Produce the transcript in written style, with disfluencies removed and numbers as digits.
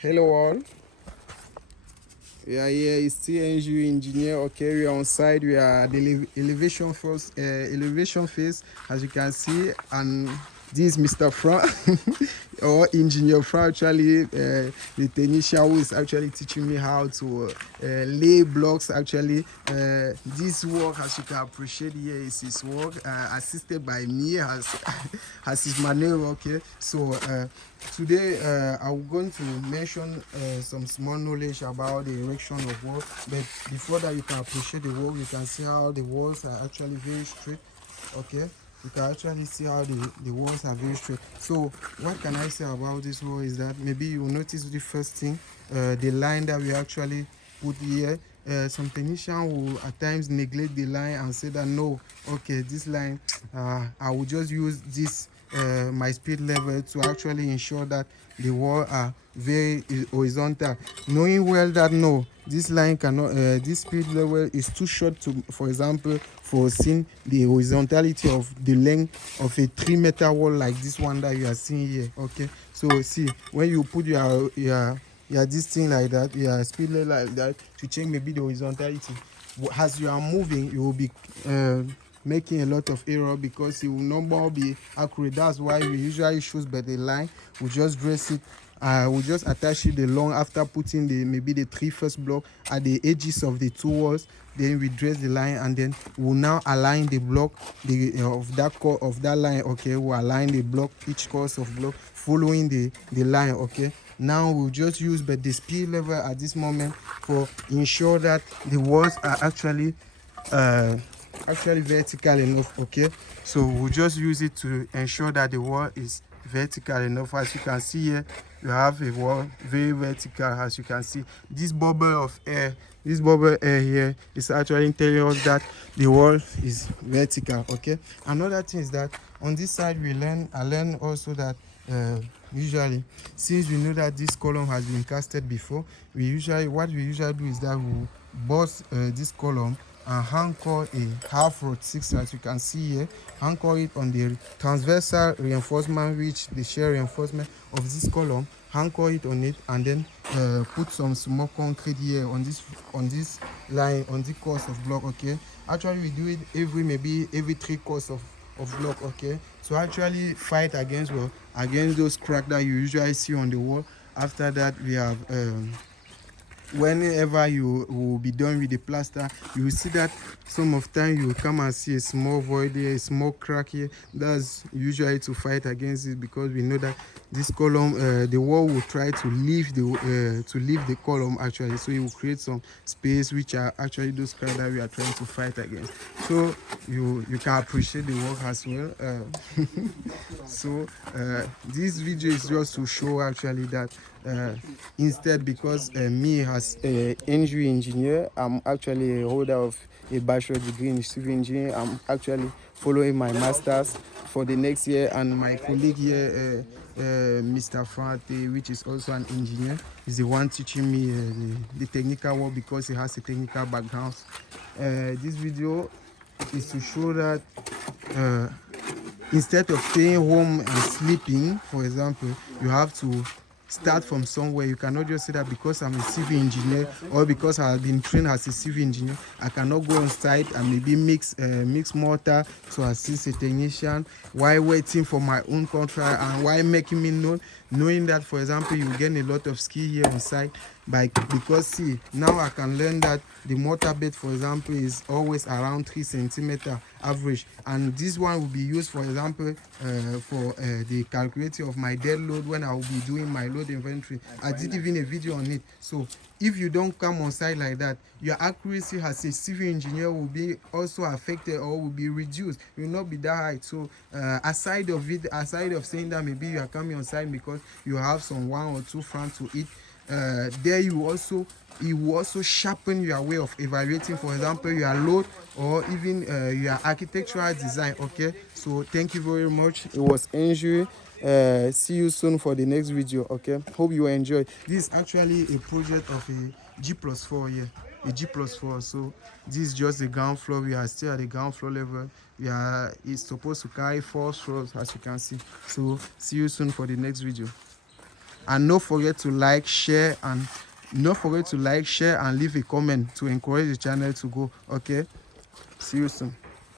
Hello all. We are here. It's TNG engineer. Okay, we are on site. We are at the elevation phase, as you can see, and this is Mr. Frank or engineer Frank. Actually, the technician who is actually teaching me how to lay blocks. Actually, this work, as you can appreciate here, is his work, assisted by me as his maneuver. Okay, so. Today, I'm going to mention some small knowledge about the erection of wall. But before that, you can appreciate the wall. You can see how the walls are actually very straight. Okay, you can actually see how the walls are very straight. So, what can I say about this wall is that maybe you will notice the first thing, the line that we actually put here. Some technician will at times neglect the line and say that no, okay, this line, I will just use this my speed level to actually ensure that the wall are very horizontal, knowing well that no, this line cannot, this speed level is too short to, for example, foreseen the horizontality of the length of a 3-meter wall like this one that you are seeing here. Okay, so see, when you put your this thing like that, your speed level like that, to change maybe the horizontality, as you are moving, you will be making a lot of error because it will not more be accurate. That's why we usually choose by the line. We just dress it, we just attach it along after putting the maybe the 3 first block at the edges of the 2 walls. Then we dress the line, and then we'll now align the block of that line. Okay, we'll align the block, each course of block following the line. Okay, now we'll just use but the speed level at this moment for ensure that the walls are actually vertical enough. Okay, so we'll just use it to ensure that the wall is vertical enough. As you can see here, you have a wall very vertical. As you can see, this bubble of air, here is actually telling us that the wall is vertical. Okay, another thing is that on this side I learned also that usually, since we know that this column has been casted before, what we usually do is that we bust this column and anchor a half rod 6, as you can see here, anchor it on the transversal reinforcement, which the shear reinforcement of this column, anchor it on it, and then put some small concrete here on this line, on the course of block. Okay, actually we do it maybe every 3 course of block. Okay, to actually fight against those cracks that you usually see on the wall. After that, we have whenever you will be done with the plaster, you will see that some of time you will come and see a small void here, a small crack here. That's usually to fight against it, because we know that this column, the wall will try to leave the column actually, so it will create some space, which are actually those cracks that we are trying to fight against. So you can appreciate the work as well. So this video is just to show actually that instead, because me as an injury engineer, I'm actually a holder of a bachelor degree in civil engineering. I'm actually following my masters for the next year, and my colleague here, Mr. Frate, which is also an engineer, is the one teaching me the technical work, because he has a technical background. This video is to show that instead of staying home and sleeping, for example, you have to start from somewhere. You cannot just say that because I'm a civil engineer, or because I have been trained as a civil engineer, I cannot go on site and maybe mix mortar to assist a technician while waiting for my own contract, and while making me knowing that, for example, you gain a lot of skill here on site. Because see, now I can learn that the mortar bed, for example, is always around 3 centimeter average, and this one will be used, for example, for the calculating of my dead load when I will be doing my load inventory. I did even a video on it. So if you don't come on site like that, your accuracy as a civil engineer will be also affected, or will be reduced. It will not be that high. So aside of saying that maybe you are coming on site because you have some 1 or 2 francs to eat, there it will also sharpen your way of evaluating, for example, your load, or even your architectural design. Okay, so thank you very much. It was injury. See you soon for the next video. Okay, hope you enjoy. This is actually a project of a G+4 here, a G+4. So this is just the ground floor. We are still at the ground floor level. It's supposed to carry 4 floors, as you can see. So see you soon for the next video. and don't forget to like, share, and leave a comment to encourage the channel to go. Okay, see you soon.